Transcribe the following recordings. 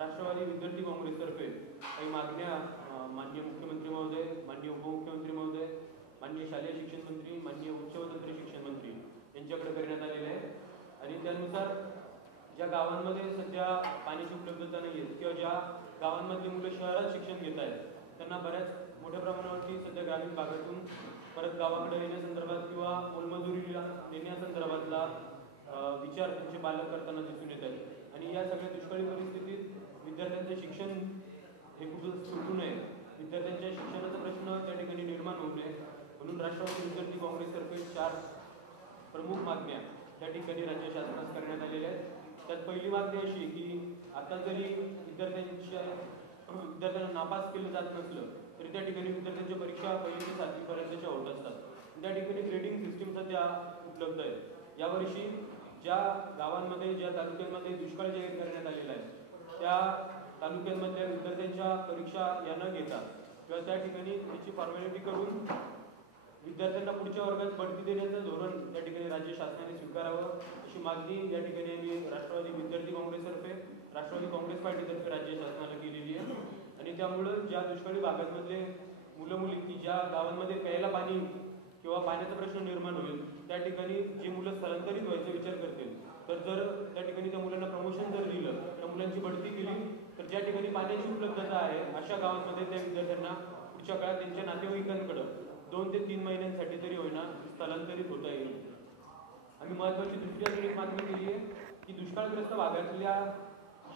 राष्ट्रवादी विद्यार्थी काँग्रेसतर्फे काही मागण्या माननीय मुख्यमंत्री महोदय, माननीय उपमुख्यमंत्री महोदय, माननीय शालेय शिक्षण मंत्री, माननीय उच्च व तंत्र शिक्षण मंत्री यांच्याकडे करण्यात आलेले आहे। आणि त्यानुसार ज्या गावांमध्ये सध्या पाण्याची उपलब्धता नाही आहे किंवा ज्या गावांमधली मुलं शहरात शिक्षण घेत आहेत त्यांना बऱ्याच मोठ्या प्रमाणावरती सध्या ग्रामीण भागातून परत गावाकडे येण्यासंदर्भात किंवा मोलमजुरीला नेण्यासंदर्भातला विचार त्यांचे पालक करताना दिसून येत आहेत। आणि या सगळ्या दुष्काळी परिस्थितीत विद्यार्थ्यांचे शिक्षण हे कुठं सुटू नये, विद्यार्थ्यांच्या शिक्षणाचा प्रश्न त्या ठिकाणी निर्माण होऊ नये म्हणून राष्ट्रवादी विद्यार्थी काँग्रेसतर्फे 4 प्रमुख मागण्या त्या ठिकाणी राज्य शासनास करण्यात आलेल्या आहेत। त्यात पहिली मागणी अशी की आता जरी विद्यार्थ्यांना नापास केलं जात नसलं तरी त्या ठिकाणी विद्यार्थ्यांच्या परीक्षा 1ली ते 7वी पर्यंतच्या होत असतात। त्या ठिकाणी ग्रेडिंग सिस्टीम सध्या उपलब्ध आहे। यावर्षी ज्या गावांमध्ये ज्या तालुक्यांमध्ये दुष्काळ जाहीर करण्यात आलेला आहे त्या तालुक्यांमधल्या विद्यार्थ्यांच्या परीक्षा या न घेता किंवा त्या ठिकाणी त्याची फॉर्मॅलिटी करून विद्यार्थ्यांना पुढच्या वर्गात बढती देण्याचं धोरण त्या ठिकाणी राज्य शासनाने स्वीकारावं अशी मागणी या ठिकाणी आम्ही राष्ट्रवादी विद्यार्थी काँग्रेसतर्फे, राष्ट्रवादी काँग्रेस पार्टीतर्फे राज्य शासनाला केलेली आहे। आणि त्यामुळं ज्या दुष्काळी भागांमधले मुलं मुली की ज्या गावांमध्ये प्यायला पाणी किंवा पाण्याचा प्रश्न निर्माण होईल त्या ठिकाणी जी मुलं स्थलांतरित व्हायचा विचार करतील तर जर त्या ठिकाणी त्या मुलांना प्रमोशन जर दिलं, त्या मुलांची बढती केली तर ज्या ठिकाणी पाण्याची उपलब्धता आहे अशा गावांमध्ये त्या विद्यार्थ्यांना पुढच्या काळात त्यांच्या नातेवाईकांकडे 2 ते 3 महिन्यांसाठी तरी होईना स्थलांतरित होता येईल। आम्ही महत्त्वाची दुसरी अजून एक मागणी केली आहे की दुष्काळग्रस्त भागातल्या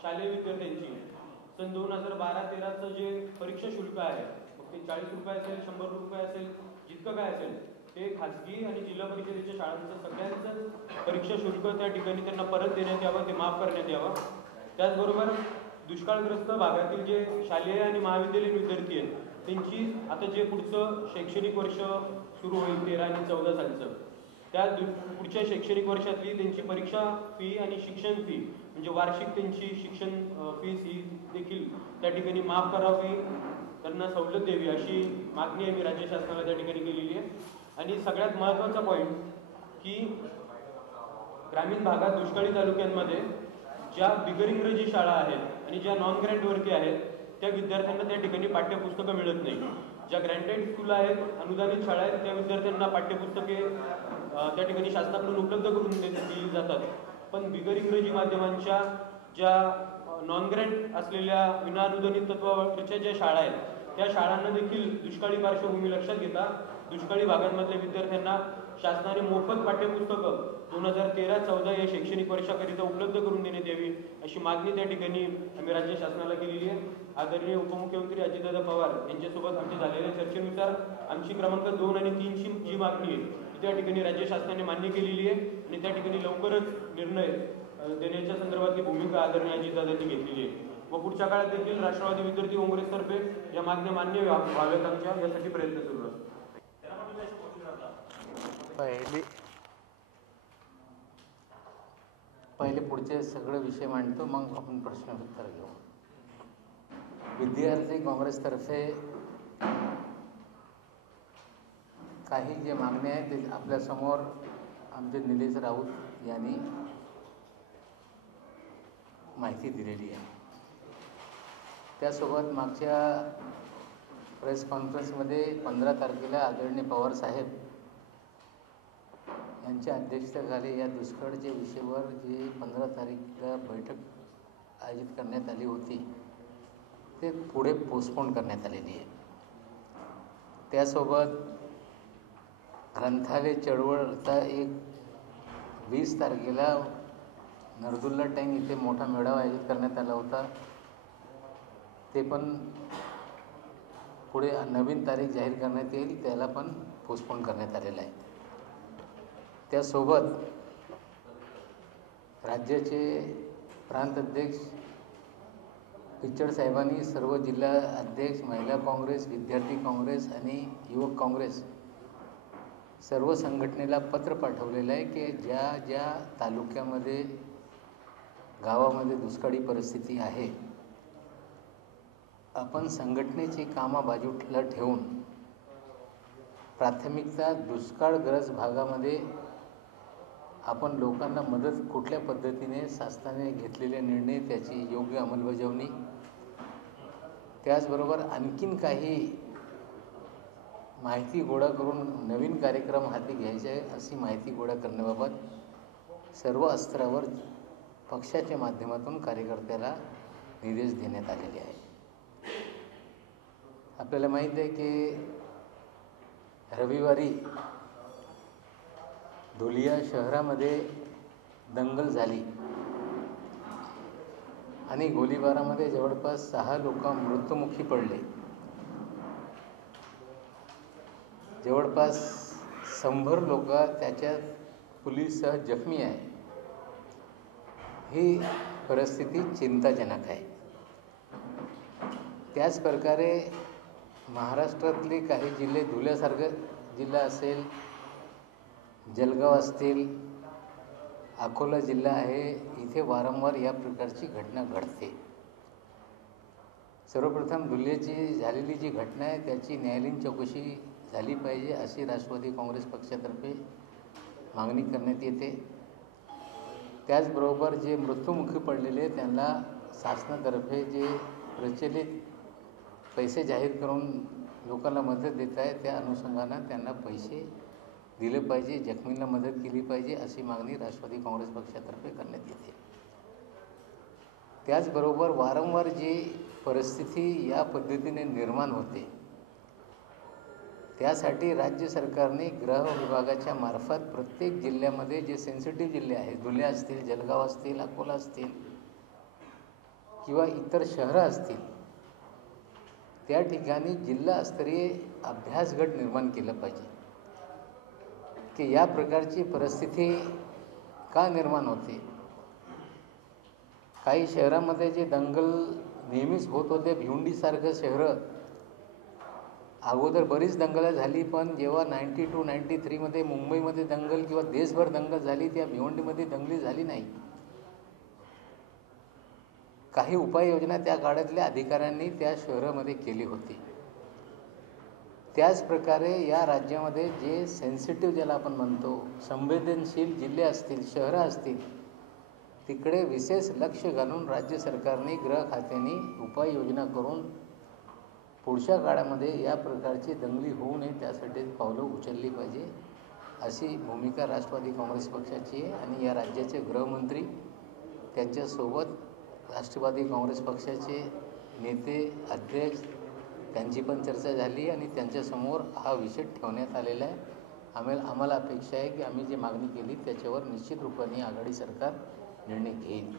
शालेय विद्यार्थ्यांची सन 2012-13चं जे परीक्षा शुल्क आहे मग ते 40 रुपये असेल, 100 रुपये असेल, जितकं काय असेल ते खाजगी आणि जिल्हा परिषदेच्या शाळांचं सगळ्यांचं परीक्षा शुल्क त्या ठिकाणी त्यांना परत देण्यात यावं, ते माफ करण्यात यावं। त्याचबरोबर दुष्काळग्रस्त भागातील जे शालेय आणि महाविद्यालयीन विद्यार्थी आहेत त्यांची आता जे पुढचं शैक्षणिक वर्ष सुरू होईल 13 आणि 14 सालचं त्या पुढच्या शैक्षणिक वर्षातली त्यांची परीक्षा फी आणि शिक्षण फी म्हणजे वार्षिक त्यांची शिक्षण फीस ही देखील त्या ठिकाणी माफ करावी, त्यांना सवलत द्यावी अशी मागणी आम्ही राज्य शासनाला त्या ठिकाणी केलेली आहे। आणि सगळ्यात महत्त्वाचा पॉईंट की ग्रामीण भागात दुष्काळी तालुक्यांमध्ये ज्या बिगर इंग्रजी शाळा आहेत आणि ज्या नॉन ग्रँटवरती आहेत त्या विद्यार्थ्यांना त्या ठिकाणी पाठ्यपुस्तकं मिळत नाही। ज्या ग्रँटेड स्कूल आहेत, अनुदानित शाळा आहेत त्या विद्यार्थ्यांना पाठ्यपुस्तके त्या ठिकाणी शासनाकडून उपलब्ध करून दिली जातात, पण बिगर इंग्रजी माध्यमांच्या ज्या नॉन ग्रँट असलेल्या विनाअनुदानित तत्वावरच्या ज्या शाळा आहेत त्या शाळांना देखील दुष्काळी पार्श्वभूमी लक्षात घेता दुष्काळी भागांमधल्या विद्यार्थ्यांना शासनाने मोफत पाठ्यपुस्तकं 2013-14 या शैक्षणिक वर्षाकरिता उपलब्ध करून देण्यात यावी अशी मागणी त्या ठिकाणी आम्ही राज्य शासनाला केलेली आहे। आदरणीय उपमुख्यमंत्री अजितदादा पवार यांच्यासोबत आमच्या झालेल्या चर्चेनुसार आमची क्रमांक 2 आणि 3ची जी मागणी आहे ती त्या ठिकाणी राज्य शासनाने मान्य केलेली आहे आणि त्या ठिकाणी लवकरच निर्णय देण्याच्या संदर्भातली भूमिका आदरणीय अजितदादांनी घेतलेली आहे व पुढच्या काळात देखील राष्ट्रवादी विद्यार्थी काँग्रेसतर्फे या मागण्या मान्य व्हाव्यात आमच्या यासाठी प्रयत्न सुरू असतो। पहिले पुढचे सगळे विषय मांडतो मग आपण प्रश्न उत्तर घेऊ। विद्यार्थी काँग्रेसतर्फे काही जे मागण्या आहेत ते आपल्यासमोर आमचे निलेश राऊत यांनी माहिती दिलेली आहे। त्यासोबत मागच्या प्रेस कॉन्फरन्समध्ये 15 तारखेला आदरणीय पवार साहेब यांच्या अध्यक्षतेखाली या दुष्काळच्या विषयावर जे 15 तारीखला बैठक आयोजित करण्यात आली होती ते पुढे पोस्टपोन करण्यात आलेली आहे। त्यासोबत ग्रंथालय चळवळचा एक 20 तारखेला नरदुल्ला टँक इथे मोठा मेळावा आयोजित करण्यात आला होता, ते पण पुढे नवीन तारीख जाहीर करण्यात येईल, त्याला पण पोस्टपोन करण्यात आलेला आहे। त्यासोबत राज्याचे प्रांत अध्यक्ष पिचड साहेबांनी सर्व जिल्हा अध्यक्ष, महिला काँग्रेस, विद्यार्थी काँग्रेस आणि युवक काँग्रेस सर्व संघटनेला पत्र पाठवलेलं आहे की ज्या ज्या तालुक्यामध्ये गावामध्ये दुष्काळी परिस्थिती आहे आपण संघटनेची कामं बाजूला ठेवून प्राथमिकता दुष्काळग्रस्त भागामध्ये आपण लोकांना मदत कुठल्या पद्धतीने शासनाने घेतलेले निर्णय त्याची योग्य अंमलबजावणी, त्याचबरोबर आणखीन काही माहिती गोळा करून नवीन कार्यक्रम हाती घ्यायचे आहे अशी माहिती गोळा करण्याबाबत सर्व स्तरावर पक्षाच्या माध्यमातून कार्यकर्त्याला निर्देश देण्यात आलेले आहे. आपल्याला माहीत आहे की रविवारी धुलिया शहरामध्ये दंगल झाली आणि गोळीबारामध्ये जवळपास 6 लोक मृत्युमुखी पडले. जवळपास 100 लोक त्याच्यात पोलीससह जखमी आहे. ही परिस्थिती चिंताजनक आहे. त्याच प्रकारे महाराष्ट्रातले काही जिल्हे, धुळ्यासारखं जिल्हा असेल, जळगाव असतील, अकोला जिल्हा आहे, इथे वारंवार या प्रकारची घटना घडते. सर्वप्रथम धुळ्याची झालेली जी घटना आहे त्याची न्यायालयीन चौकशी झाली पाहिजे अशी राष्ट्रवादी काँग्रेस पक्षातर्फे मागणी करण्यात येते. त्याचबरोबर जे मृत्युमुखी पडलेले त्यांना शासनातर्फे जे प्रचलित पैसे जाहीर करून लोकांना मदत देत आहे त्या अनुषंगानं त्यांना पैसे दिले पाहिजे, जखमींना मदत केली पाहिजे अशी मागणी राष्ट्रवादी काँग्रेस पक्षातर्फे करण्यात येते. त्याचबरोबर वारंवार जी परिस्थिती या पद्धतीने निर्माण होते त्यासाठी राज्य सरकारने गृह विभागाच्या मार्फत प्रत्येक जिल्ह्यामध्ये जे सेन्सिटिव्ह जिल्हे आहेत, धुळे असतील, जळगाव असतील, अकोला असतील किंवा इतर शहरं असतील, त्या ठिकाणी जिल्हास्तरीय अभ्यास गट निर्माण केलं पाहिजे की या प्रकारची परिस्थिती का निर्माण होते. काही शहरामध्ये जे दंगल नेहमीच होत होते, भिवंडीसारखं शहरं अगोदर बरीच दंगल झाली, पण जेव्हा 92-93मध्ये मुंबईमध्ये दंगल किंवा देशभर दंगल झाली त्या भिवंडीमध्ये दंगली झाली नाही. काही उपाययोजना त्या काळातल्या अधिकाऱ्यांनी त्या शहरामध्ये केली होती. त्याचप्रकारे या राज्यामध्ये जे सेन्सिटिव्ह ज्याला आपण म्हणतो संवेदनशील जिल्हे असतील, शहरं असतील, तिकडे विशेष लक्ष घालून राज्य सरकारने, गृह खात्याने उपाययोजना करून पुढच्या काळामध्ये या प्रकारची दंगली होऊ नये त्यासाठी पावलं उचलली पाहिजे अशी भूमिका राष्ट्रवादी काँग्रेस पक्षाची आहे. आणि या राज्याचे गृहमंत्री त्यांच्यासोबत राष्ट्रवादी काँग्रेस पक्षाचे नेते, अध्यक्ष त्यांची पण चर्चा झाली आणि त्यांच्यासमोर हा विषय ठेवण्यात आलेला आहे. आम्हाला अपेक्षा आहे की आम्ही जी मागणी केली त्याच्यावर निश्चित रूपाने आघाडी सरकार निर्णय घेईल.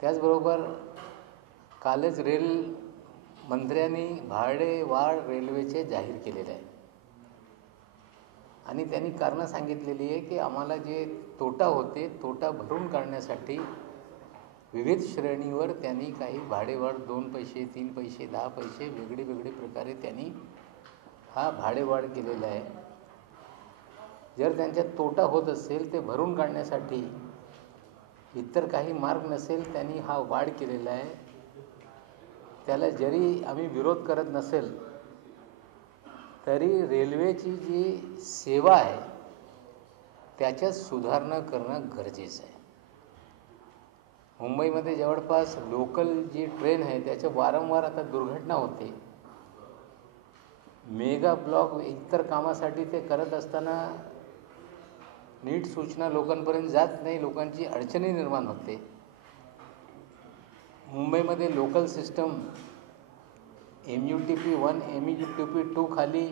त्याचबरोबर कालच रेल मंत्र्यांनी भाडे वाढ रेल्वेचे जाहीर केलेले आहे आणि त्यांनी कारणं सांगितलेली आहे की आम्हाला जे तोटा होते तोटा भरून काढण्यासाठी विविध श्रेणीवर त्यांनी काही भाडेवाढ 2 पैसे, 3 पैसे, 10 पैसे वेगळे प्रकारे त्यांनी हा भाडेवाढ केलेला आहे. जर त्यांच्यात तोटा होत असेल ते भरून काढण्यासाठी इतर काही मार्ग नसेल त्यांनी हा वाढ केलेला आहे. त्याला जरी आम्ही विरोध करत नसेल तरी रेल्वेची जी सेवा आहे त्याच्यात सुधारणा करणं गरजेचं आहे. मुंबईमध्ये जवळपास लोकल जी ट्रेन आहे त्याच्या वारंवार आता दुर्घटना होते. मेगा ब्लॉक इतर कामासाठी ते करत असताना नीट सूचना लोकांपर्यंत जात नाही, लोकांची अडचणी निर्माण होते. मुंबईमध्ये लोकल सिस्टम MUTP1, MUTP2 खाली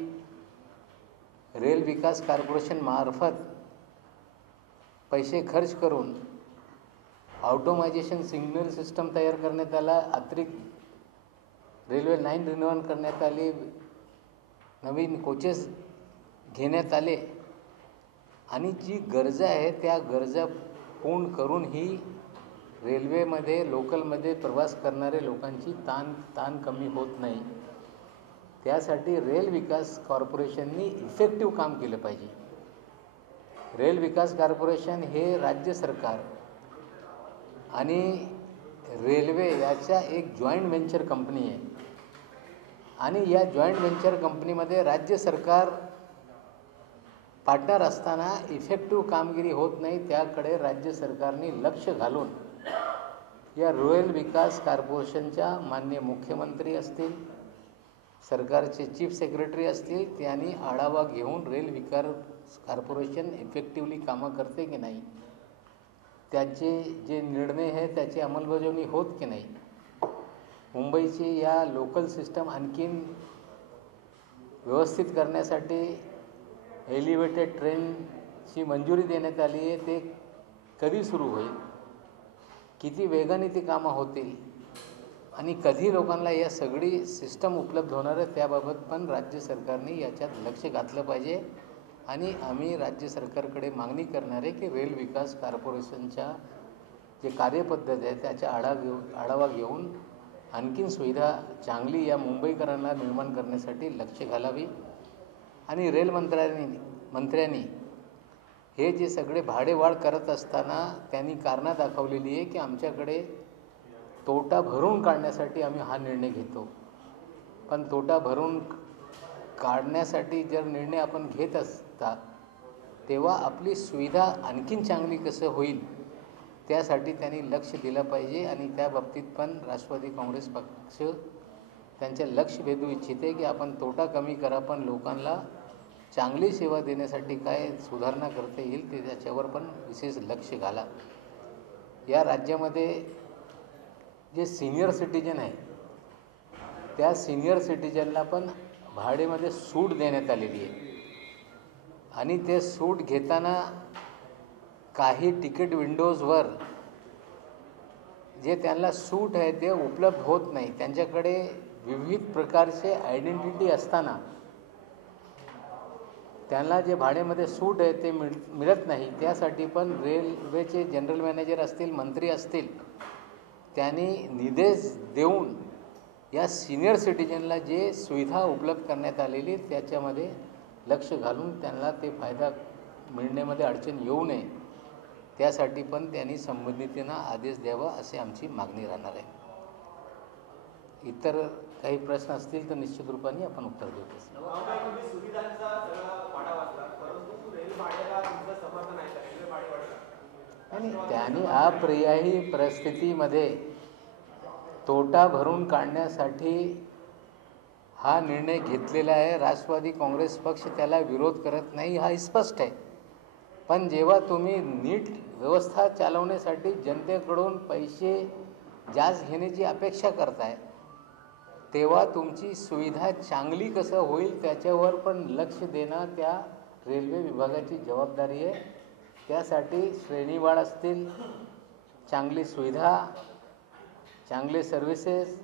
रेल विकास कॉर्पोरेशन मार्फत पैसे खर्च करून ऑटोमायझेशन सिग्नल सिस्टम तयार करण्यात आला, अतिरिक्त रेल्वे लाईन रिन्युअल करण्यात आली, नवीन कोचेस घेण्यात आले आणि जी गरजा आहे त्या गरजा पूर्ण करून ही रेल्वेमध्ये, लोकलमध्ये प्रवास करणारे लोकांची ताण कमी होत नाही. त्यासाठी रेल विकास कॉर्पोरेशननी इफेक्टिव्ह काम केलं पाहिजे. रेल विकास कॉर्पोरेशन हे राज्य सरकार आणि रेल्वे याचा एक जॉईंट व्हेंचर कंपनी आहे आणि या जॉईंट व्हेंचर कंपनीमध्ये राज्य सरकार पार्टनर असताना इफेक्टिव्ह कामगिरी होत नाही, त्याकडे राज्य सरकारने लक्ष घालून या रेल विकास कॉर्पोरेशनच्या माननीय मुख्यमंत्री असतील, सरकारचे चीफ सेक्रेटरी असतील, त्यांनी आढावा घेऊन रेल विकास कॉर्पोरेशन इफेक्टिव्हली कामं करते की नाही, त्याचे जे निर्णय आहे त्याची अंमलबजावणी होत की नाही, मुंबईची या लोकल सिस्टम आणखीन व्यवस्थित करण्यासाठी एलिव्हेटेड ट्रेनची मंजुरी देण्यात आली आहे, ते कधी सुरू होईल, किती वेगाने ती कामं होतील आणि कधी लोकांना या सगळी सिस्टम उपलब्ध होणार आहे, त्याबाबत पण राज्य सरकारने याच्यात लक्ष घातलं पाहिजे. आणि आम्ही राज्य सरकारकडे मागणी करणार आहे की रेल विकास कॉर्पोरेशनच्या जे कार्यपद्धती आहे त्याचा आढावा घेऊन आणखीन सुविधा चांगली या मुंबईकरांना निर्माण करण्यासाठी लक्ष घालावी. आणि रेल मंत्र्यांनी हे जे सगळे भाडेवाढ करत असताना त्यांनी कारणं दाखवलेली आहे की आमच्याकडे तोटा भरून काढण्यासाठी आम्ही हा निर्णय घेतो. पण तोटा भरून काढण्यासाठी जर निर्णय आपण घेत असता तेव्हा आपली सुविधा आणखीन चांगली कसं होईल त्यासाठी त्यांनी लक्ष दिलं पाहिजे. आणि त्या बाबतीत पण राष्ट्रवादी काँग्रेस पक्ष त्यांचे लक्ष वेधू इच्छिते की आपण तोटा कमी करा, पण लोकांना चांगली सेवा देण्यासाठी काय सुधारणा करता येईल ते त्याच्यावर पण विशेष लक्ष घाला. या राज्यामध्ये जे सिनियर सिटीजन आहे त्या सिनियर सिटीजनला पण भाडेमध्ये सूट देण्यात आलेली आहे आणि ते सूट घेताना काही तिकीट विंडोजवर जे त्यांना सूट आहे ते उपलब्ध होत नाही. त्यांच्याकडे विविध प्रकारचे आयडेंटिटी असताना त्यांना जे भाड्यामध्ये सूट आहे ते मिळत नाही. त्यासाठी पण रेल्वेचे जनरल मॅनेजर असतील, मंत्री असतील, त्यांनी निर्देश देऊन या सिनियर सिटीजनला जे सुविधा उपलब्ध करण्यात आलेली त्याच्यामध्ये लक्ष घालून त्यांना ते फायदा मिळण्यामध्ये अडचण येऊ नये त्यासाठी पण त्यांनी संबंधितांना आदेश द्यावा असे आमची मागणी राहणार आहे. इतर काही प्रश्न असतील तर निश्चित रूपाने आपण उत्तर देऊ. आणि त्यांनी अपर्यायी परिस्थितीमध्ये तोटा भरून काढण्यासाठी हा निर्णय घेतलेला आहे. राष्ट्रवादी काँग्रेस पक्ष त्याला विरोध करत नाही, हा स्पष्ट आहे. पण जेव्हा तुम्ही नीट व्यवस्था चालवण्यासाठी जनतेकडून पैसे जास्त घेण्याची अपेक्षा करताय तेव्हा तुमची सुविधा चांगली कसं होईल त्याच्यावर पण लक्ष देणं त्या रेल्वे विभागाची जबाबदारी आहे. त्यासाठी श्रेणीवाढ असतील, चांगली सुविधा, चांगले सर्व्हिसेस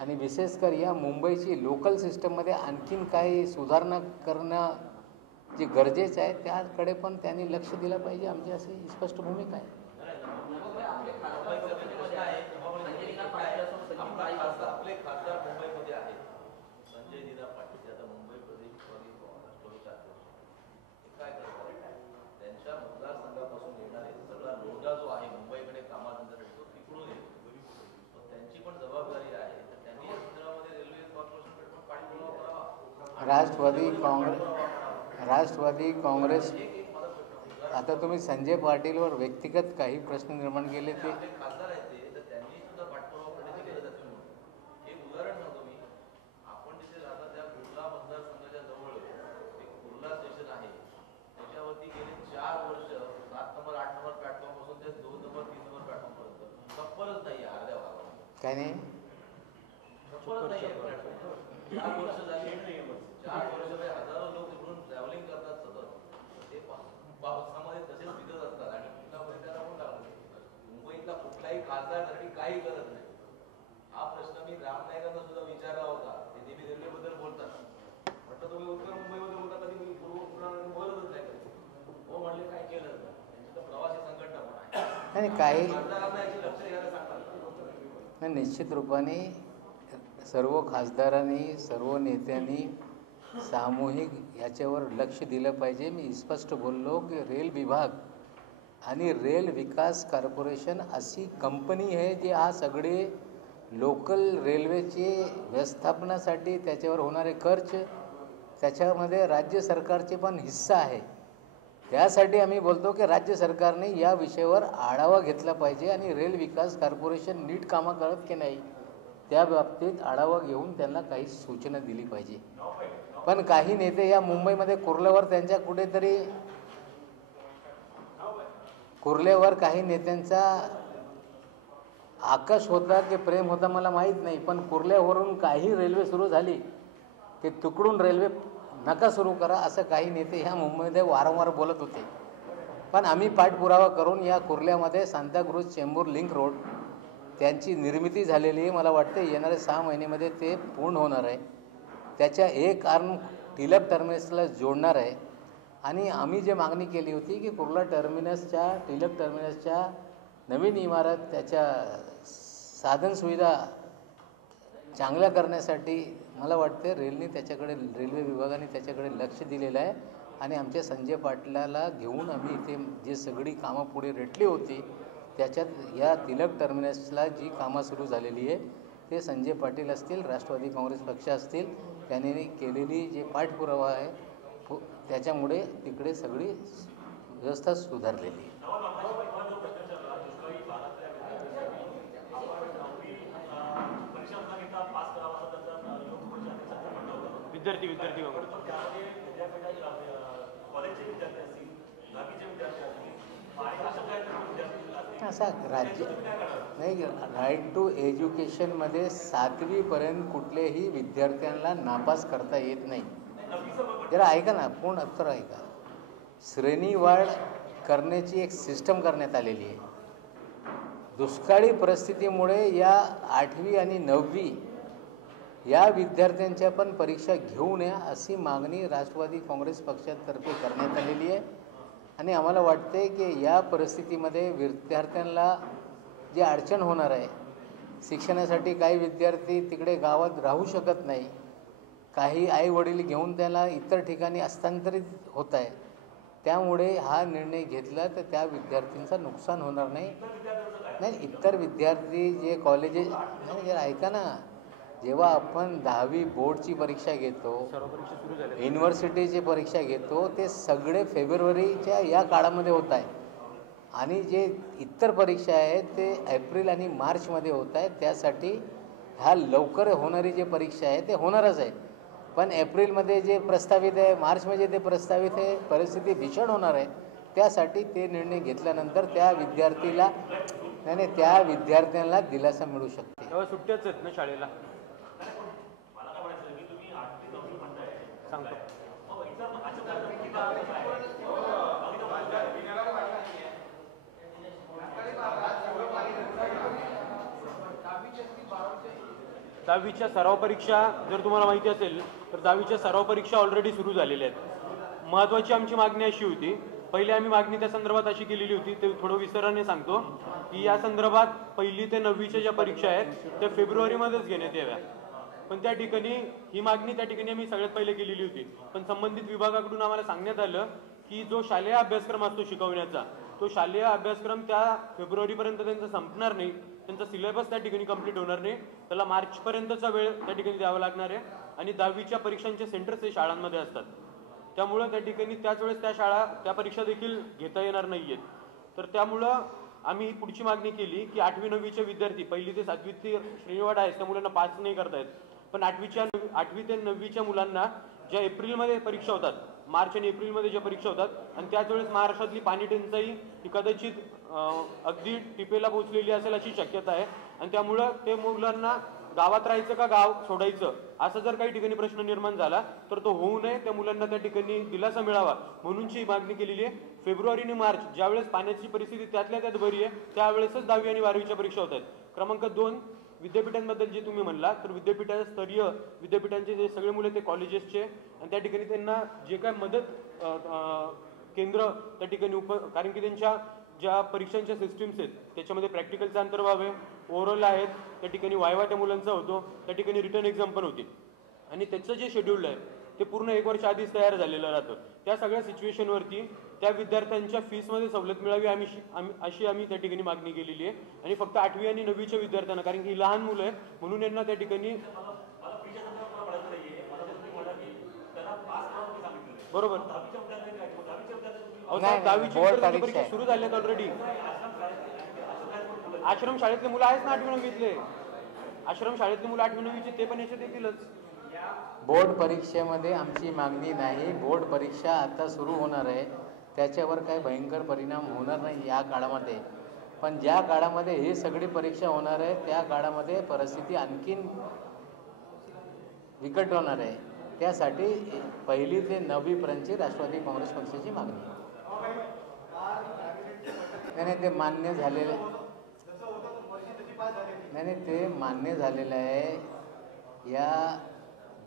आणि विशेषकर या मुंबईची लोकल सिस्टममध्ये आणखीन काही सुधारणा करणं जे गरजेचं आहे त्याकडे पण त्यांनी लक्ष दिलं पाहिजे. आमची अशी स्पष्ट भूमिका आहे. राष्ट्रवादी काँग्रेस आता तुम्ही संजय पाटीलवर व्यक्तिगत काही प्रश्न निर्माण केले ते काय नाही. पावसामध्ये तसेच भिजत असतात आणि कुठला त्याला पण लागतो. मुंबईतला कुठलाही खासदारासाठी काही गरज नाही. हा प्रश्न मी राम नाईकांना सुद्धा विचारला होता. ते नेहमी रेल्वेबद्दल बोलतात. म्हटलं तुम्ही उत्तर मुंबईमध्ये बोलता कधी मी पूर्व बोलतच नाही कधी. हो म्हणले काय केलं त्यांची तर प्रवासी संघटना पण आहे. काही खासदारांना याची लक्ष घ्यायला सांगतात. निश्चित रूपाने सर्व खासदारांनी, सर्व नेत्यांनी सामूहिक याच्यावर लक्ष दिलं पाहिजे. मी स्पष्ट बोललो की रेल विभाग आणि रेल विकास कॉर्पोरेशन अशी कंपनी आहे जी हा सगळे लोकल रेल्वेचे व्यवस्थापनासाठी त्याच्यावर होणारे खर्च त्याच्यामध्ये राज्य सरकारचे पण हिस्सा आहे. त्यासाठी आम्ही बोलतो की राज्य सरकारने या विषयावर आढावा घेतला पाहिजे आणि रेल विकास कॉर्पोरेशन नीट कामं करत की नाही त्या बाबतीत आढावा घेऊन त्यांना काही सूचना दिली पाहिजे. पण काही नेते या मुंबईमध्ये कुर्ल्यावर काही नेत्यांचा आकर्ष होता की प्रेम होता मला माहीत नाही, पण कुर्ल्यावरून काही रेल्वे सुरू झाली की तिकडून रेल्वे नका सुरू करा असं काही नेते ह्या मुंबईमध्ये वारंवार बोलत होते. पण आम्ही पाठपुरावा करून या कुर्ल्यामध्ये सांताक्रूझ चेंबूर लिंक रोड त्यांची निर्मिती झालेली आहे. मला वाटते येणाऱ्या 6 महिन्यामध्ये ते पूर्ण होणार आहे. त्याच्या एक आर्म टिळक टर्मिनसला जोडणार आहे. आणि आम्ही जे मागणी केली होती की कुर्ला टिळक टर्मिनसच्या नवीन इमारत त्याच्या साधनसुविधा चांगल्या करण्यासाठी मला वाटते रेल्वे विभागाने त्याच्याकडे लक्ष दिलेलं आहे. आणि आमच्या संजय पाटलाला घेऊन आम्ही इथे जे सगळी कामं पुढे रेटली होती त्याच्यात या टिळक टर्मिनसला जी कामं सुरू झालेली आहे ते संजय पाटील असतील, राष्ट्रवादी काँग्रेस पक्ष असतील, त्यांनी केलेली जे पाठपुरावा आहे त्याच्यामुळे तिकडे सगळी व्यवस्था सुधारलेली आहे. विद्यार्थी असा राज्य नाही, राईट टू एज्युकेशनमध्ये 7वीपर्यंत कुठल्याही विद्यार्थ्यांना नापास करता येत नाही. जरा ऐका ना, पूर्ण उत्तर ऐका. श्रेणीवाढ करण्याची एक सिस्टम करण्यात आलेली आहे. दुष्काळी परिस्थितीमुळे या 8वी आणि 9वी या विद्यार्थ्यांच्या पण परीक्षा घेऊ नये अशी मागणी राष्ट्रवादी काँग्रेस पक्षातर्फे करण्यात आलेली आहे. आणि आम्हाला वाटते की या परिस्थितीमध्ये विद्यार्थ्यांना जी अडचण होणार आहे, शिक्षणासाठी काही विद्यार्थी तिकडे गावात राहू शकत नाही, काही आईवडील घेऊन त्याला इतर ठिकाणी हस्तांतरित होत आहे. त्यामुळे हा निर्णय घेतला तर त्या विद्यार्थ्यांचं नुकसान होणार नाही. इतर विद्यार्थी जे कॉलेजेस नाही, जरा ऐका ना, जेव्हा आपण 10वी बोर्डची परीक्षा घेतो, युनिव्हर्सिटीची परीक्षा घेतो, ते सगळे फेब्रुवारीच्या या काळामध्ये होत आहे. आणि जे इतर परीक्षा आहेत ते एप्रिल आणि मार्चमध्ये होत आहेत. त्यासाठी ह्या लवकर होणारी जे परीक्षा आहे ते होणारच आहे. पण एप्रिलमध्ये जे प्रस्तावित आहे, मार्चमध्ये ते प्रस्तावित आहे, परिस्थिती भीषण होणार आहे. त्यासाठी ते निर्णय घेतल्यानंतर त्या विद्यार्थ्यांना दिलासा मिळू शकते. तेव्हा सुट्ट्याच आहेत ना शाळेला. सांगतो दहावीच्या सराव परीक्षा जर तुम्हाला माहिती असेल तर 10वीच्या सराव परीक्षा ऑलरेडी सुरू झालेल्या आहेत. महत्त्वाची आमची मागणी अशी होती, पहिले आम्ही मागणी त्या संदर्भात अशी केलेली होती, ते थोडं विस्ताराने सांगतो की या संदर्भात 1ली ते 9वीच्या ज्या परीक्षा आहेत त्या फेब्रुवारीमध्येच घेण्यात याव्या. पण त्या ठिकाणी ही मागणी आम्ही सगळ्यात पहिले केलेली होती. पण संबंधित विभागाकडून आम्हाला सांगण्यात आलं की जो शालेय अभ्यासक्रम असतो शिकवण्याचा, तो शालेय अभ्यासक्रम त्या फेब्रुवारीपर्यंत त्यांचा संपणार नाही, त्यांचा सिलेबस त्या ठिकाणी कंप्लीट होणार नाही, त्याला मार्चपर्यंतचा वेळ त्या ठिकाणी द्यावा लागणार आहे. आणि 10वीच्या परीक्षांचे सेंटर्स हे शाळांमध्ये असतात, त्यामुळं त्या ठिकाणी त्याच वेळेस त्या परीक्षा देखील घेता येणार नाहीयेत. तर त्यामुळं आम्ही ही पुढची मागणी केली की 8वी 9वीचे विद्यार्थी 1ली ते 7वी श्रेणीवाढ आहे त्या मुलांना पास नाही करतायत, पण 8वी ते 9वीच्या मुलांना ज्या एप्रिलमध्ये परीक्षा होतात, मार्च आणि एप्रिलमध्ये ज्या परीक्षा होतात, आणि त्याच वेळेस महाराष्ट्रातली पाणी टंचाई ही कदाचित अगदी टिपेला पोहोचलेली असेल अशी शक्यता आहे. आणि त्यामुळं ते मुलांना गावात राहायचं का गाव सोडायचं असा जर काही ठिकाणी प्रश्न निर्माण झाला तर तो होऊ नये, त्या मुलांना त्या ठिकाणी दिलासा मिळावा म्हणूनची मागणी केलेली आहे. फेब्रुवारी आणि मार्च ज्यावेळेस पाण्याची परिस्थिती त्यातल्या त्यात बरी आहे त्यावेळेसच 10वी आणि 12वीच्या परीक्षा होत आहेत. क्रमांक 2, विद्यापीठांबद्दल जे तुम्ही म्हणला तर विद्यापीठस्तरीय विद्यापीठांचे जे सगळे मुलं ते कॉलेजेसचे, आणि त्या ठिकाणी त्यांना जे काय मदत केंद्र त्या ठिकाणी कारण की त्यांच्या ज्या परीक्षांच्या सिस्टीम्स आहेत त्याच्यामध्ये प्रॅक्टिकलचा अंतर व्हावे, ओव्हरऑल आहेत त्या ठिकाणी वायवा त्या मुलांचा होतो, त्या ठिकाणी रिटर्न एक्झाम पण होती, आणि त्याचं जे शेड्यूल आहे ते पूर्ण 1 वर्ष आधीच तयार झालेलं राहतं. त्या सगळ्या सिच्युएशनवरती त्या विद्यार्थ्यांच्या फीसमध्ये सवलत मिळावी अशी आम्ही त्या ठिकाणी मागणी केलेली आहे. आणि फक्त 8वी आणि 9वीच्या विद्यार्थ्यांना, कारण की लहान मुलं आहेत म्हणून यांना त्या ठिकाणी बरोबर अहो नाही, साहेब, 10वीची बोर्ड विद्यार्थी परीक्षा परीक्षा आहे. सुरू झाली आहेत ऑलरेडी. आश्रम शाळेतले मुलं आहेत ना 8वी 9वीतले. आश्रम शाळेतली मुलं 8वी 9वीचे ते पण याच्यात येतीलच. बोर्ड परीक्षेमध्ये आमची मागणी नाही. बोर्ड परीक्षा आता सुरू होणार आहे, त्याच्यावर काही भयंकर परिणाम होणार नाही या काळामध्ये. पण ज्या काळामध्ये हे सगळी परीक्षा होणार आहे त्या काळामध्ये परिस्थिती आणखीन बिकट होणार आहे. त्यासाठी 1ली ते 9वीपर्यंतची राष्ट्रवादी काँग्रेस पक्षाची मागणी आहे. नाही ते मान्य झालेलं नाही ते मान्य झालेलं आहे. या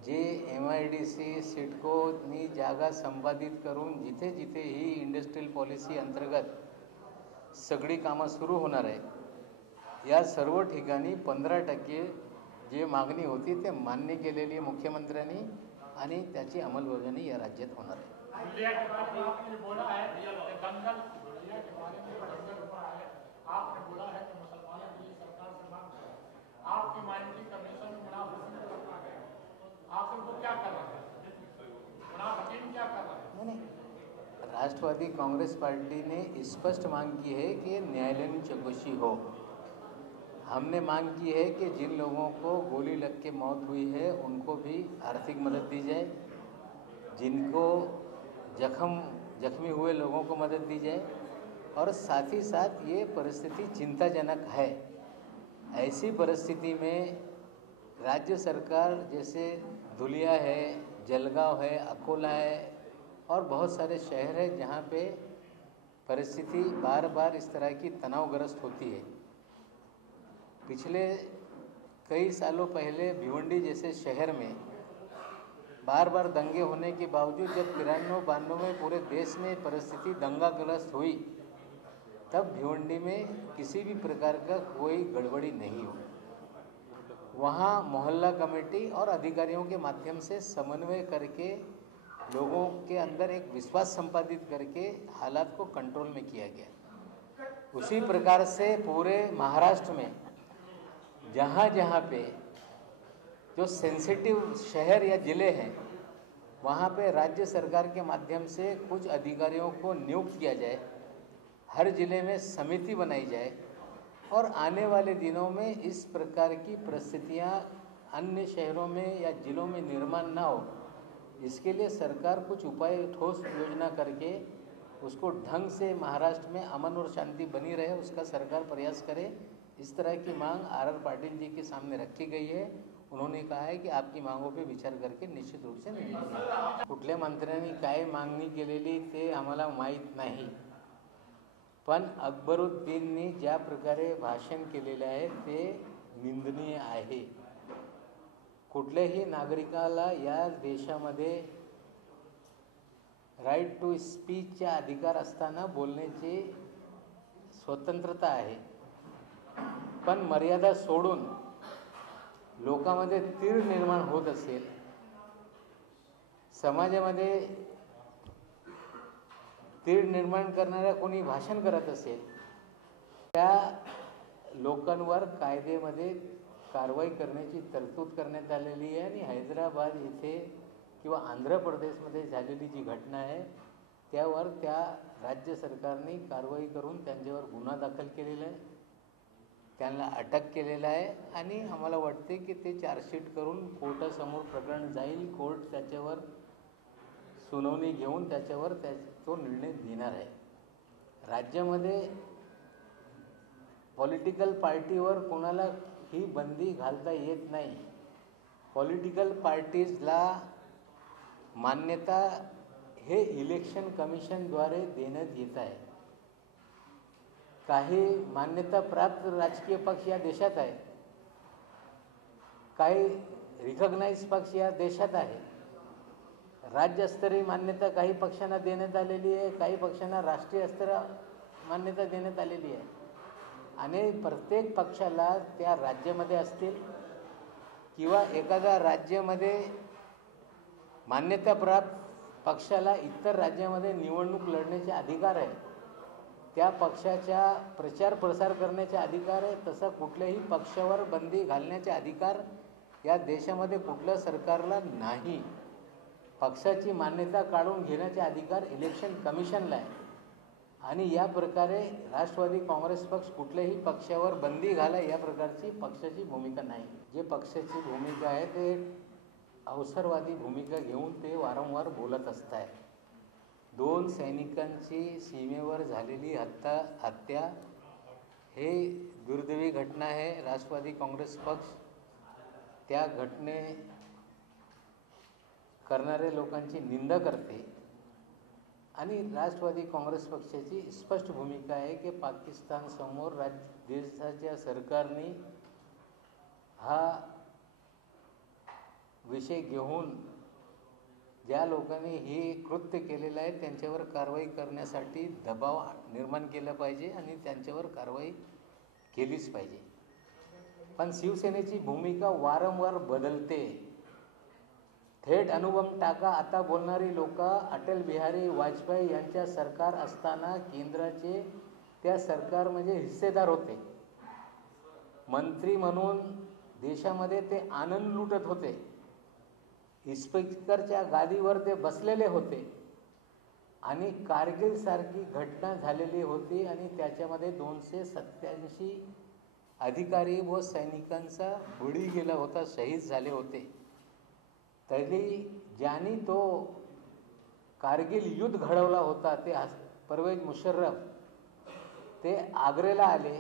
जे MIDC सिडकोनी जागा संपादित करून जिथे जिथे ही इंडस्ट्रियल पॉलिसी अंतर्गत सगळी कामं सुरू होणार आहे, या सर्व ठिकाणी 15% जे मागणी होती ते मान्य केलेली आहे मुख्यमंत्र्यांनी आणि त्याची अंमलबजावणी या राज्यात होणार आहे. नहीं, राष्ट्रवादी कांग्रेस पार्टी ने स्पष्ट मांग की है कि न्यायालयीन चौकसी हो. हमने मांग की है कि जिन लोगों को गोली लग के मौत हुई है उनको भी आर्थिक मदद दी जाए, जिनको जख्मी हुए लोगों को मदद दी जाए, और साथ ही साथ ये परिस्थिति चिंताजनक है. ऐसी परिस्थिति में राज्य सरकार जैसे धुलिया है, जलगांव है, अकोला है और बहुत सारे शहर हैं जहाँ पे परिस्थिति बार बार इस तरह की तनावग्रस्त होती है. पिछले कई सालों पहले भिवंडी जैसे शहर में बार बार दंगे होने के बावजूद जब 93-92 में पूरे देश में परिस्थिति दंगाग्रस्त हुई, तब भिवंडी में किसी भी प्रकार का कोई गड़बड़ी नहीं हुई. वहाँ मोहल्ला कमेटी और अधिकारियों के माध्यम से समन्वय करके लोगों के अंदर एक विश्वास संपादित करके हालात को कंट्रोल में किया गया. उसी प्रकार से पूरे महाराष्ट्र में जहाँ जहाँ पे जो सेंसिटिव शहर या ज़िले हैं वहाँ पे राज्य सरकार के माध्यम से कुछ अधिकारियों को नियुक्त किया जाए, हर ज़िले में समिति बनाई जाए और आने वाले दिनों में इस प्रकार की परिस्थितियाँ अन्य शहरों में या ज़िलों में निर्माण ना हो, इसके लिए सरकार कुछ उपाय ठोस योजना करके उसको ढंग से महाराष्ट्र में अमन और शांति बनी रहे उसका सरकार प्रयास करे. इस तरह की मांग R.R. पाटिल जी के सामने रखी गई है. उन्होंने कहा है की आपकी मांगों पे विचार करके निश्चित रूप से निर्णय घेऊ. कुठल्या मंत्र्यांनी काय मागणी केलेली ते आम्हाला माहीत नाही, पण अकबरुद्दीननी ज्या प्रकारे भाषण केलेले आहे ते निंदनीय आहे. कुठल्याही नागरिकाला या देशामध्ये राईट टू स्पीचचा अधिकार असताना बोलण्याची स्वतंत्रता आहे, पण मर्यादा सोडून लोकांमध्ये तीळ निर्माण होत असेल, समाजामध्ये तीळ निर्माण करणाऱ्या कोणी भाषण करत असेल, त्या लोकांवर कायद्यामध्ये कारवाई करण्याची तरतूद करण्यात आलेली आहे. आणि हैदराबाद येथे किंवा आंध्र प्रदेशमध्ये झालेली जी घटना आहे त्यावर त्या राज्य सरकारने कारवाई करून त्यांच्यावर गुन्हा दाखल केलेला आहे, त्यांना अटक केलेला आहे. आणि आम्हाला वाटते की ते चार्जशीट करून कोर्टासमोर प्रकरण जाईल. कोर्ट त्याच्यावर सुनावणी घेऊन त्याच्यावर तो निर्णय घेणार आहे. राज्यामध्ये पॉलिटिकल पार्टीवर कोणाला ही बंदी घालता येत नाही. पॉलिटिकल पार्टीजला मान्यता हे इलेक्शन कमिशनद्वारे देण्यात येत आहे. काही मान्यता प्राप्त राजकीय पक्ष या देशात आहे, काही रिकॉग्नाइज पक्ष या देशात आहे. राज्यस्तरीय मान्यता काही पक्षांना देण्यात आलेली आहे, काही पक्षांना राष्ट्रीय स्तरीय मान्यता देण्यात आलेली आहे. आणि प्रत्येक पक्षाला त्या राज्यामध्ये असतील किंवा एखाद्या राज्यामध्ये मान्यताप्राप्त पक्षाला इतर राज्यामध्ये निवडणूक लढण्याचे अधिकार आहे, त्या पक्षाचा प्रचार प्रसार करण्याचे अधिकार आहे. तसा कुठल्याही पक्षावर बंदी घालण्याचे अधिकार या देशामध्ये कुठल्या सरकारला नाही. पक्षाची मान्यता काढून घेण्याचे अधिकार इलेक्शन कमिशनला आहे. आणि या प्रकारे राष्ट्रवादी काँग्रेस पक्ष कुठल्याही पक्षावर बंदी घाला या प्रकारची पक्षाची भूमिका नाही. जे पक्षाची भूमिका आहे ते अवसरवादी भूमिका घेऊन ते वारंवार बोलत असत आहे. 2 सैनिकांची सीमेवर झालेली हत्या हे दुर्दैवी घटना आहे. राष्ट्रवादी काँग्रेस पक्ष त्या घटने करणाऱ्या लोकांची निंदा करते आणि राष्ट्रवादी काँग्रेस पक्षाची स्पष्ट भूमिका आहे की पाकिस्तानसमोर देशाच्या सरकारने हा विषय घेऊन ज्या लोकांनी हे कृत्य केलेलं आहे त्यांच्यावर कारवाई करण्यासाठी दबाव निर्माण केला पाहिजे आणि त्यांच्यावर कारवाई केलीच पाहिजे. पण शिवसेनेची भूमिका वारंवार बदलते. थेट अनुभव टाका आता बोलणारी लोक अटल बिहारी वाजपेयी यांच्या सरकार असताना केंद्राचे त्या सरकार म्हणजे हिस्सेदार होते. मंत्री म्हणून देशामध्ये ते आनंद लुटत होते. स्पीकरच्या गादीवर ते बसलेले होते आणि कारगिलसारखी घटना झालेली होती आणि त्याच्यामध्ये 287 अधिकारी व सैनिकांचा बळी गेला होता, शहीद झाले होते. तरी ज्यांनी तो कारगिल युद्ध घडवला होता ते परवेज मुशर्रफ ते आग्रेला आले,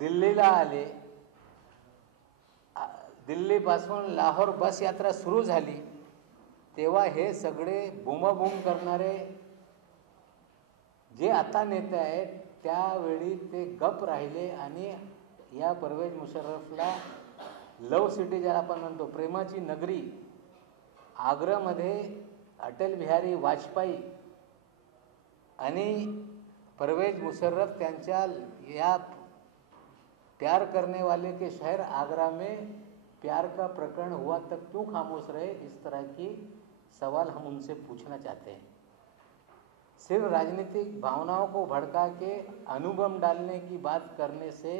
दिल्लीला आले. दिल्लीपासून लाहोर बस यात्रा सुरू झाली तेव्हा हे सगळे बुमाबुम करणारे जे आता नेते आहेत त्यावेळी ते गप राहिले आणि या परवेज मुशर्रफला लव सिटी ज्याला आपण म्हणतो प्रेमाची नगरी आग्रामध्ये अटल बिहारी वाजपेयी आणि परवेज मुशर्रफ त्यांच्या या प्यार करने वाले के शहर आगरा में प्यार का प्रकरण हुआ तब क्यों खामोश रहे, इस तरह की सवाल हम उनसे पूछना चाहते हैं. सिर्फ राजनीतिक भावनाओं को भड़का के अनुभव डालने की बात करने से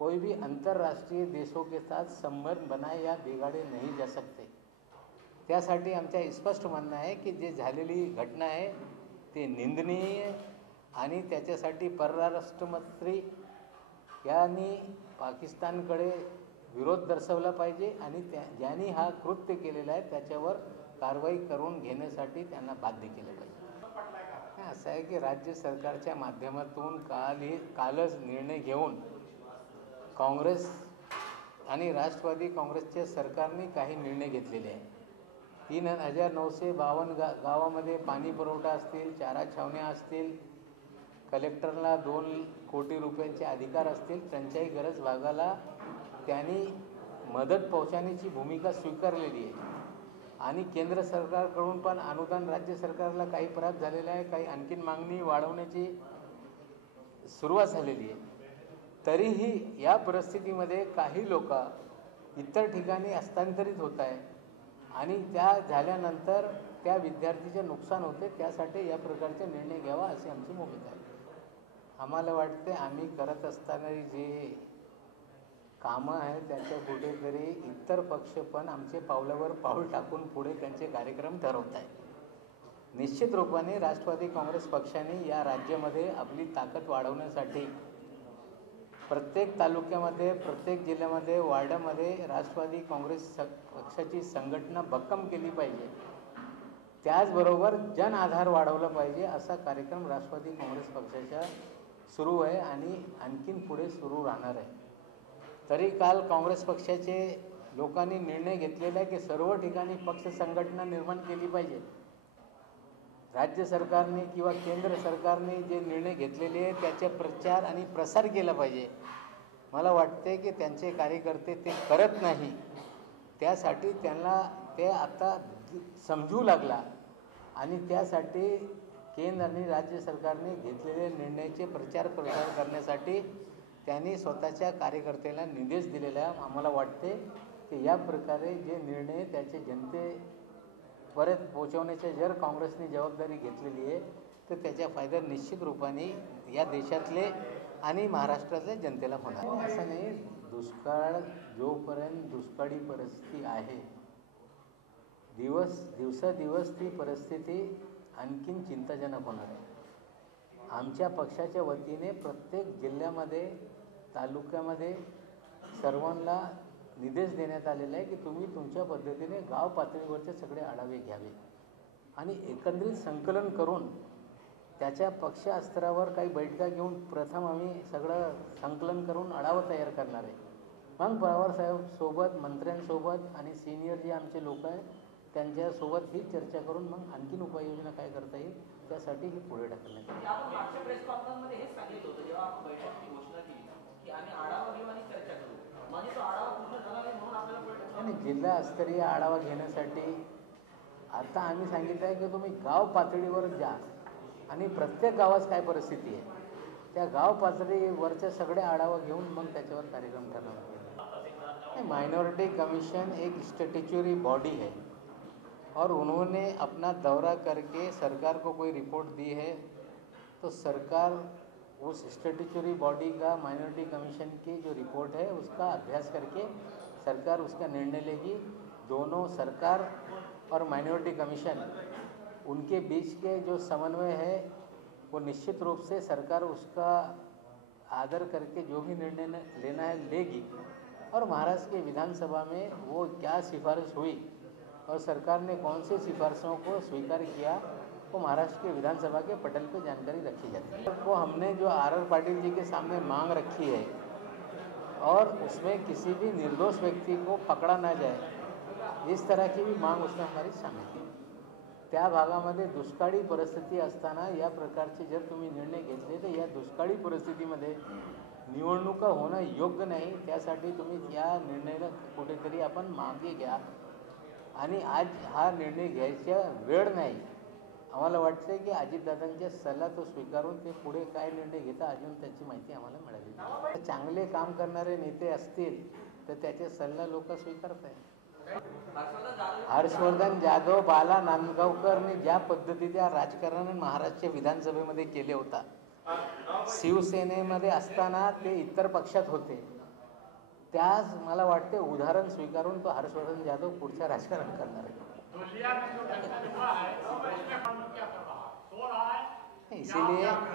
कोई भी अंतर्राष्ट्रीय देशों के साथ संबंध बनाए या बिगाड़े नहीं जा सकते. त्यासाठी आमच्या स्पष्ट म्हणणं आहे की जे झालेली घटना आहे ते निंदनीय आणि त्याच्यासाठी परराष्ट्र मंत्री यांनी पाकिस्तानकडे विरोध दर्शवला पाहिजे आणि ज्यांनी हा कृत्य केलेला आहे त्याच्यावर कारवाई करून घेण्यासाठी त्यांना बाध्य केलं पाहिजे. असं आहे की राज्य सरकारच्या माध्यमातून कालच निर्णय घेऊन काँग्रेस आणि राष्ट्रवादी काँग्रेसच्या सरकारने काही निर्णय घेतलेले आहे. 3952 गावामध्ये पाणी पुरवठा असतील, चारा छावण्या असतील, कलेक्टरला 2 कोटी रुपयांचे अधिकार असतील, टंचाई गरज भागाला त्यांनी मदत पोहोचवण्याची भूमिका स्वीकारलेली आहे आणि केंद्र सरकारकडून पण अनुदान राज्य सरकारला काही प्राप्त झालेलं आहे, काही आणखीन मागणी वाढवण्याची सुरुवात झालेली आहे. तरीही या परिस्थितीमध्ये काही लोक इतर ठिकाणी हस्तांतरित होत आहे आणि त्या झाल्यानंतर त्या विद्यार्थीचे नुकसान होते. त्यासाठी या प्रकारचे निर्णय घ्यावा अशी आमची भूमिका आहे. आम्हाला वाटते आम्ही करत असताना जे कामं आहे त्याच्या कुठेतरी इतर पक्ष पण आमचे पावलावर पाऊल टाकून पुढे त्यांचे कार्यक्रम ठरवत आहेत. निश्चित रूपाने राष्ट्रवादी काँग्रेस पक्षाने या राज्यामध्ये आपली ताकद वाढवण्यासाठी प्रत्येक तालुक्यामध्ये, प्रत्येक जिल्ह्यामध्ये, वार्डामध्ये राष्ट्रवादी काँग्रेस पक्षाची संघटना भक्कम केली पाहिजे. त्याचबरोबर जन आधार वाढवला पाहिजे असा कार्यक्रम राष्ट्रवादी काँग्रेस पक्षाचा सुरू आहे आणि आणखीन पुढे सुरू राहणार आहे. तरी काल काँग्रेस पक्षाचे लोकांनी निर्णय घेतलेला आहे की सर्व ठिकाणी पक्ष संघटना निर्माण केली पाहिजे. राज्य सरकारने किंवा केंद्र सरकारने जे निर्णय घेतलेले आहे त्याचा प्रचार आणि प्रसार केला पाहिजे. मला वाटते की त्यांचे कार्यकर्ते ते करत नाही, त्यासाठी त्यांना ते आता समजू लागला आणि त्यासाठी केंद्र आणि राज्य सरकारने घेतलेले निर्णयाचे प्रचार प्रसार करण्यासाठी त्यांनी स्वतःच्या कार्यकर्त्याला निर्देश दिलेला आहे. आम्हाला वाटते की या प्रकारे जे निर्णय त्याचे जनतेपर्यंत पोहोचवण्याची जर काँग्रेसने जबाबदारी घेतलेली आहे तर त्याचा फायदा निश्चित रूपाने या देशातले आणि महाराष्ट्रातल्या जनतेला होणार. असं नाही, दुष्काळ जोपर्यंत दुष्काळी परिस्थिती आहे दिवसेंदिवस ती परिस्थिती आणखीन चिंताजनक होणार आहे. आमच्या पक्षाच्या वतीने प्रत्येक जिल्ह्यामध्ये तालुक्यामध्ये सर्वांना निर्देश देण्यात आलेला आहे की तुम्ही तुमच्या पद्धतीने गाव पातळीवरचे सगळे आढावे घ्यावे आणि एकंदरीत संकलन करून त्याच्या पक्ष स्तरावर काही बैठका घेऊन प्रथम आम्ही सगळं संकलन करून आढावा तयार करणार आहे. मग पवारसाहेबसोबत मंत्र्यांसोबत आणि सिनियर जे आमचे लोक आहेत त्यांच्यासोबत ही चर्चा करून मग आणखीन उपाययोजना काय करता येईल त्यासाठी ही पुढे ढकलण्यात येईल. आपण मागच्या प्रेस कॉन्फरन्समध्ये हेच सांगितलं होतं जेव्हा आपण बैठकीची घोषणा केली की आम्ही आढावा घेऊ आणि चर्चा करू. म्हणजे तो आढावा पूर्ण झाला नाही म्हणून आपल्याला आणि जिल्हास्तरीय आढावा घेण्यासाठी आता आम्ही सांगितलं आहे की तुम्ही गाव पातळीवर जा आणि प्रत्येक गावात काय परिस्थिती आहे त्या गाव पातळीवरच्या सगळे आढावा घेऊन मग त्याच्यावर कार्यक्रम करणार. माइनॉरिटी कमीशन एक स्टैट्यूटरी बॉडी है और उन्होंने अपना दौरा करके सरकार को कोई रिपोर्ट दी है तो सरकार उस स्टैट्यूटरी बॉडी का माइनॉरिटी कमीशन की जो रिपोर्ट है उसका अभ्यास करके सरकार उसका निर्णय लेगी. दोनों सरकार और माइनॉरिटी कमीशन उनके बीच के जो समन्वय है वो निश्चित रूप से सरकार उसका आदर करके जो भी निर्णय लेना है लेगी और महाराष्ट्र की विधानसभा में वो क्या सिफारिश हुई और सरकार ने कौन सी सिफारिशों को स्वीकार किया वो महाराष्ट्र के विधानसभा के पटल पे जानकारी रखी जाती है. वो हमने जो आर पाटिल जी के सामने मांग रखी है और उसमें किसी भी निर्दोष व्यक्ति को पकड़ा ना जाए इस तरह की भी मांग उसमें हमारी शामिल है. त्या भागामध्ये दुष्काळी परिस्थिती असताना या प्रकारचे जर तुम्ही निर्णय घेतले तर या दुष्काळी परिस्थितीमध्ये निवडणुका होणं योग्य नाही. त्यासाठी तुम्ही या निर्णयाला कुठेतरी आपण मागे घ्या आणि आज हा निर्णय घ्यायचा वेळ नाही. आम्हाला वाटतं की अजितदादांच्या सल्ला तो स्वीकारून ते पुढे काय निर्णय घेता अजून त्याची माहिती आम्हाला मिळाली. चांगले काम करणारे नेते असतील तर त्याचे सल्ला लोक स्वीकारत आहेत. हर्षवर्धन जाधव बाला नांदगावकरने ज्या पद्धतीच्या राजकारणाने महाराष्ट्र विधानसभेमध्ये केले होता शिवसेनेमध्ये असताना ते इतर पक्षात होते त्याच मला वाटते उदाहरण स्वीकारून तो हर्षवर्धन जाधव पुढच्या राजकारण करणार आहे.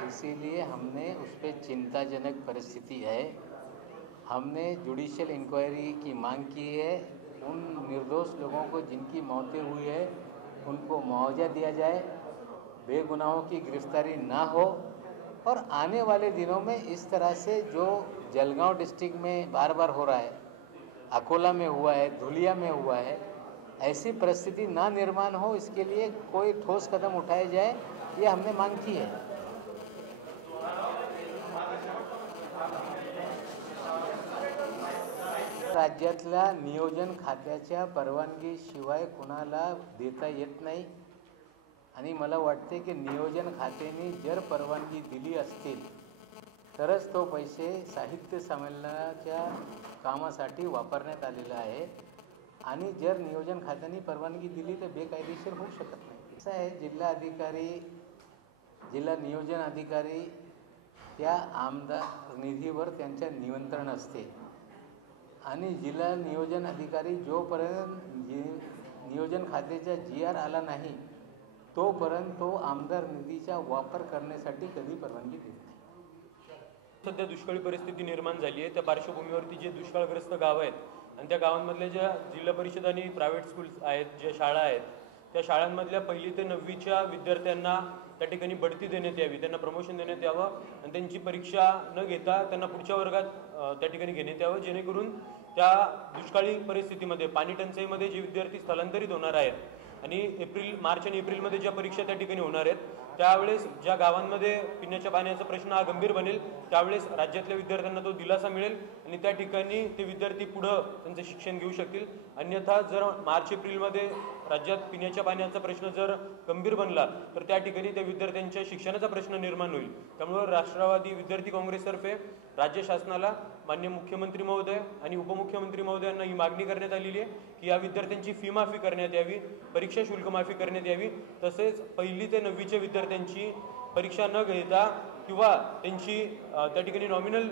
इसीलिए हमने उस पर चिंताजनक परिस्थिति है. हमने जुडिशियल इंक्वायरी की मांग की है. उन निर्दोष लोगों को जिनकी मौतें हुई है उनको मुआवजा दिया जाए, बेगुनाहों की गिरफ्तारी ना हो और आने वाले दिनों में इस तरह से जो जलगांव डिस्ट्रिक्ट में बार बार हो रहा है, अकोला में हुआ है, धुलिया में हुआ है, ऐसी परिस्थिति ना निर्माण हो इसके लिए कोई ठोस कदम उठाए जाए ये हमने मांग की है. राज्यातल्या नियोजन खात्याच्या परवानगीशिवाय कुणाला देता येत नाही आणि मला वाटते की नियोजन खात्याने जर परवानगी दिली असतील तरच तो पैसे साहित्य संमेलनाच्या कामासाठी वापरण्यात आलेला आहे आणि जर नियोजन खात्याने परवानगी दिली तर बेकायदेशीर होऊ शकत नाही. असं आहे जिल्हा नियोजन अधिकारी त्या आमदार निधीवर त्यांच्या नियंत्रण असते आणि जिल्हा नियोजन अधिकारी जोपर्यंत नियोजन खात्याचा GR आला नाही तोपर्यंत तो आमदार निधीचा वापर करण्यासाठी कधी परवानगी देत नाही. सध्या दुष्काळी परिस्थिती निर्माण झाली आहे. त्या पार्श्वभूमीवरती जे दुष्काळग्रस्त गाव आहेत आणि त्या गावांमधल्या ज्या जिल्हा परिषद आणि प्रायव्हेट स्कूल्स आहेत, ज्या शाळा आहेत, त्या शाळांमधल्या 1ली ते 9वीच्या विद्यार्थ्यांना त्या ठिकाणी बढती देण्यात यावी, त्यांना प्रमोशन देण्यात यावं आणि त्यांची परीक्षा न घेता त्यांना पुढच्या वर्गात त्या ठिकाणी घेण्यात यावं, जेणेकरून त्या दुष्काळी परिस्थितीमध्ये पाणी टंचाईमध्ये जे विद्यार्थी स्थलांतरित होणार आहेत आणि मार्च आणि एप्रिलमध्ये ज्या परीक्षा त्या ठिकाणी होणार आहेत त्यावेळेस ज्या गावांमध्ये पिण्याच्या पाण्याचा प्रश्न हा गंभीर बनेल त्यावेळेस राज्यातल्या विद्यार्थ्यांना तो दिलासा मिळेल आणि त्या ठिकाणी ते विद्यार्थी पुढं त्यांचं शिक्षण घेऊ शकतील. अन्यथा जर मार्च एप्रिलमध्ये राज्यात पिण्याच्या पाण्याचा प्रश्न जर गंभीर बनला तर त्या ठिकाणी त्या विद्यार्थ्यांच्या शिक्षणाचा प्रश्न निर्माण होईल. त्यामुळे राष्ट्रवादी विद्यार्थी काँग्रेसतर्फे राज्य शासनाला माननीय मुख्यमंत्री महोदय आणि उपमुख्यमंत्री महोदयांना ही मागणी करण्यात आलेली आहे की या विद्यार्थ्यांची फी माफी करण्यात यावी, परीक्षा शुल्क माफी करण्यात यावी, तसेच 1ली ते 9वीच्या विद्यार्थ्यांची परीक्षा न घेता किंवा त्यांची त्या ठिकाणी नॉमिनल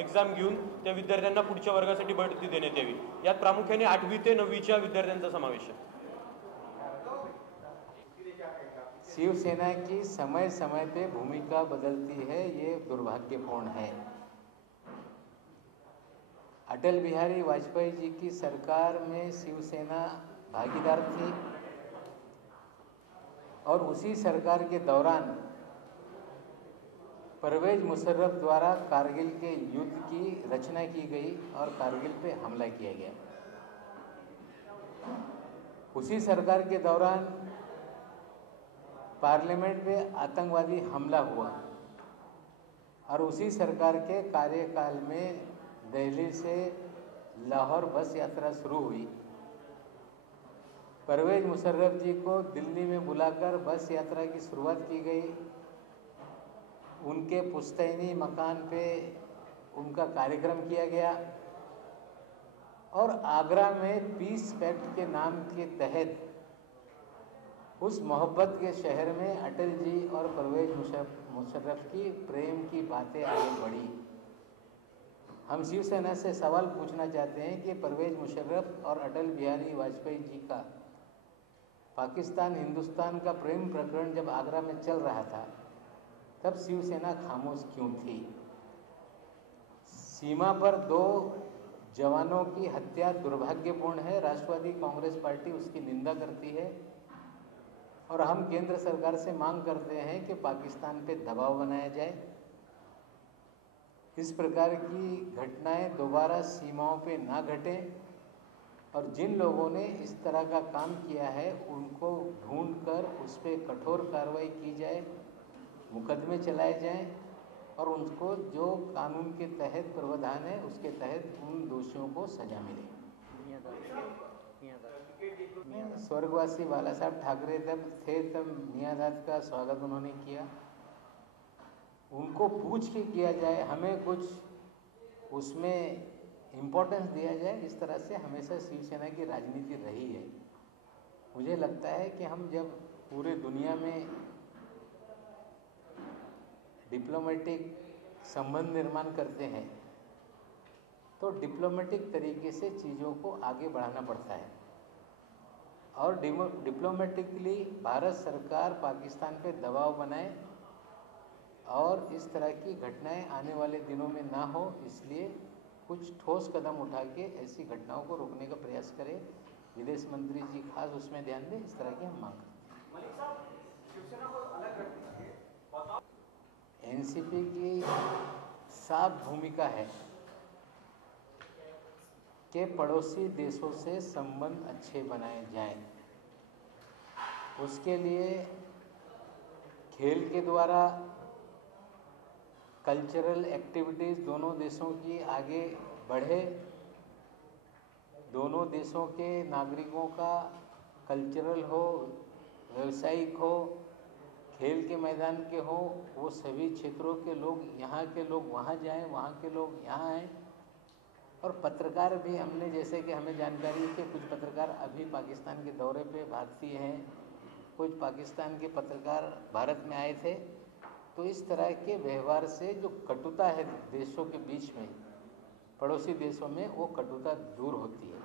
एक्झाम घेऊन त्या विद्यार्थ्यांना पुढच्या वर्गासाठी बढती देण्यात यावी. यात प्रामुख्याने 8वी ते 9वीच्या विद्यार्थ्यांचा समावेश आहे. शिवसेना की समय समय पे भूमिका बदलती है, ये दुर्भाग्यपूर्ण है। अटल बिहारी वाजपेयी जी की सरकार में शिवसेना भागीदार थी और उसी सरकार के दौरान परवेज मुशर्रफ द्वारा कारगिल के युद्ध की रचना की गई और कारगिल पे हमला किया गया। उसी सरकार के दौरान पार्लियामेंट पे आतंकवादी हमला हुआ और उसी सरकार के कार्यकाल में दिल्ली से लाहौर बस यात्रा शुरू हुई। परवेज मुशर्रफ जी को दिल्ली में बुलाकर बस यात्रा की शुरुआत की गई। उनके पुश्तैनी मकान पे उनका कार्यक्रम किया गया और आगरा में पीस पैक्ट के नाम के तहत उस मोहब्बत के शहर में अटल जी और परवेज मुशर्रफ की प्रेम की बातें आगे बढ़ी। हम शिवसेना से सवाल पूछना चाहते हैं कि परवेज मुशर्रफ और अटल बिहारी वाजपेयी जी का पाकिस्तान हिंदुस्तान का प्रेम प्रकरण जब आगरा में चल रहा था तब शिवसेना खामोश क्यों थी? सीमा पर 2 जवानों की हत्या दुर्भाग्यपूर्ण है। राष्ट्रवादी कांग्रेस पार्टी उसकी निंदा करती है और हम केंद्र सरकार से मांग करते हैं कि पाकिस्तान पे दबाव बनाया जाए, इस प्रकार की घटनाएं दोबारा सीमाओं पे ना घटें और जिन लोगों ने इस तरह का काम किया है उनको ढूंढकर उस पर कठोर कार्रवाई की जाए, मुकदमे चलाए जाएं और उनको जो कानून के तहत प्रावधान है उसके तहत उन दोषियों को सजा मिले। स्वर्गवासी बाला साहब ठाकरे जब थे तब मियाँदाद का स्वागत उन्होंने किया। उनको पूछ के किया जाए, हमें कुछ उसमें इम्पोर्टेंस दिया जाए, इस तरह से हमेशा शिवसेना की राजनीति रही है। मुझे लगता है कि हम जब पूरे दुनिया में डिप्लोमेटिक संबंध निर्माण करते हैं तो डिप्लोमेटिक तरीके से चीज़ों को आगे बढ़ाना पड़ता है और डिप्लोमेटिकली भारत सरकार पाकिस्तान पे दबाव बनाए और इस तरह की घटनाएं आने वाले दिनों में ना हो, इसलिए कुछ ठोस कदम उठा के ऐसी घटनाओं को रोकने का प्रयास करें। विदेश मंत्री जी खास उसमें ध्यान दें, इस तरह की हम मांग करते हैं। एनसीपी की साफ भूमिका है कि पड़ोसी देशों से संबंध अच्छे बनाए जाएं। उसके लिए खेल के द्वारा कल्चरल एक्टिविटीज़ दोनों देशों की आगे बढ़े, दोनों देशों के नागरिकों का कल्चरल हो, व्यावसायिक हो, खेल के मैदान के हो, वो सभी क्षेत्रों के लोग, यहाँ के लोग वहाँ जाएं, वहाँ के लोग यहाँ आएँ। और पत्रकार भी हमने, जैसे कि हमें जानकारी है कि कुछ पत्रकार अभी पाकिस्तान के दौरे पे भारतीय हैं, कुछ पाकिस्तान के पत्रकार भारत में आए थे। तो इस तरह के व्यवहार से जो कटुता है देशों के बीच में, पड़ोसी देशों में, वो कटुता दूर होती है।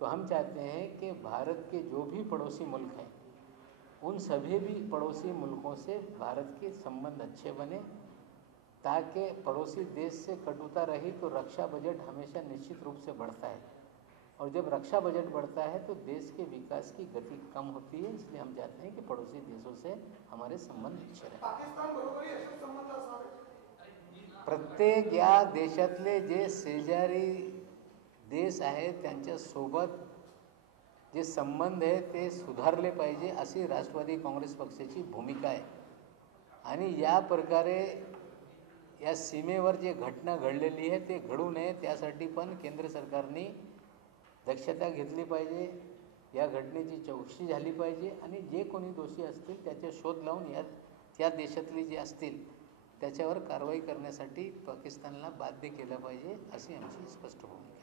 तो हम चाहते हैं कि भारत के जो भी पड़ोसी मुल्क हैं उन सभी भी पड़ोसी मुल्कों से भारत के संबंध अच्छे बने, ताकि पड़ोसी देश से कटुता रही तो रक्षा बजट हमेशा निश्चित रूप से बढ़ता है और जब रक्षा बजट बढ़ता है तो देश के विकास की गति कम होती है। इसलिए हम चाहते हैं कि पड़ोसी देशों से हमारे संबंध अच्छे रहें। प्रत्येक या देशातले जे शेजारी देश आहे त्यांच्यासोबत जे संबंध आहे ते सुधारले पाहिजे, अशी राष्ट्रवादी काँग्रेस पक्षाची भूमिका आहे। आणि या प्रकारे या सीमेवर जे घटना घडलेली आहे ते घडू नये, त्यासाठी पण केंद्र सरकारने दक्षता घेतली पाहिजे, या घटनेची चौकशी झाली पाहिजे आणि जे कोणी दोषी असतील त्याचे शोध लावून या त्या देशातले जे असतील त्याच्यावर कारवाई करण्यासाठी पाकिस्तानला बाध्य केलं पाहिजे, अशी आमची स्पष्ट भूमिका आहे।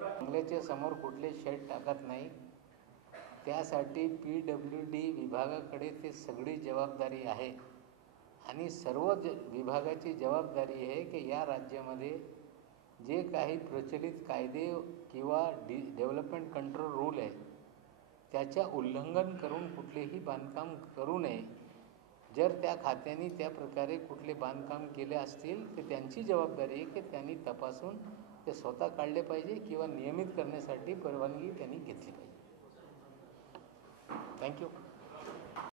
बंगल्याच्या समोर कुठले शेड टाकत नाही, त्यासाठी PWD विभागाकडे ते सगळी जबाबदारी आहे आणि सर्व विभागाची जबाबदारी आहे की या राज्यामध्ये जे काही प्रचलित कायदे किंवा डेव्हलपमेंट कंट्रोल रूल आहे त्याच्या उल्लंघन करून कुठलेही बांधकाम करू नये. जर त्या खात्याने त्या प्रकारे कुठले बांधकाम केले असतील तर त्यांची जबाबदारी आहे की त्यांनी तपासून ते स्वतः काढले पाहिजे किंवा नियमित करण्यासाठी परवानगी त्यांनी घेतली पाहिजे. थँक्यू.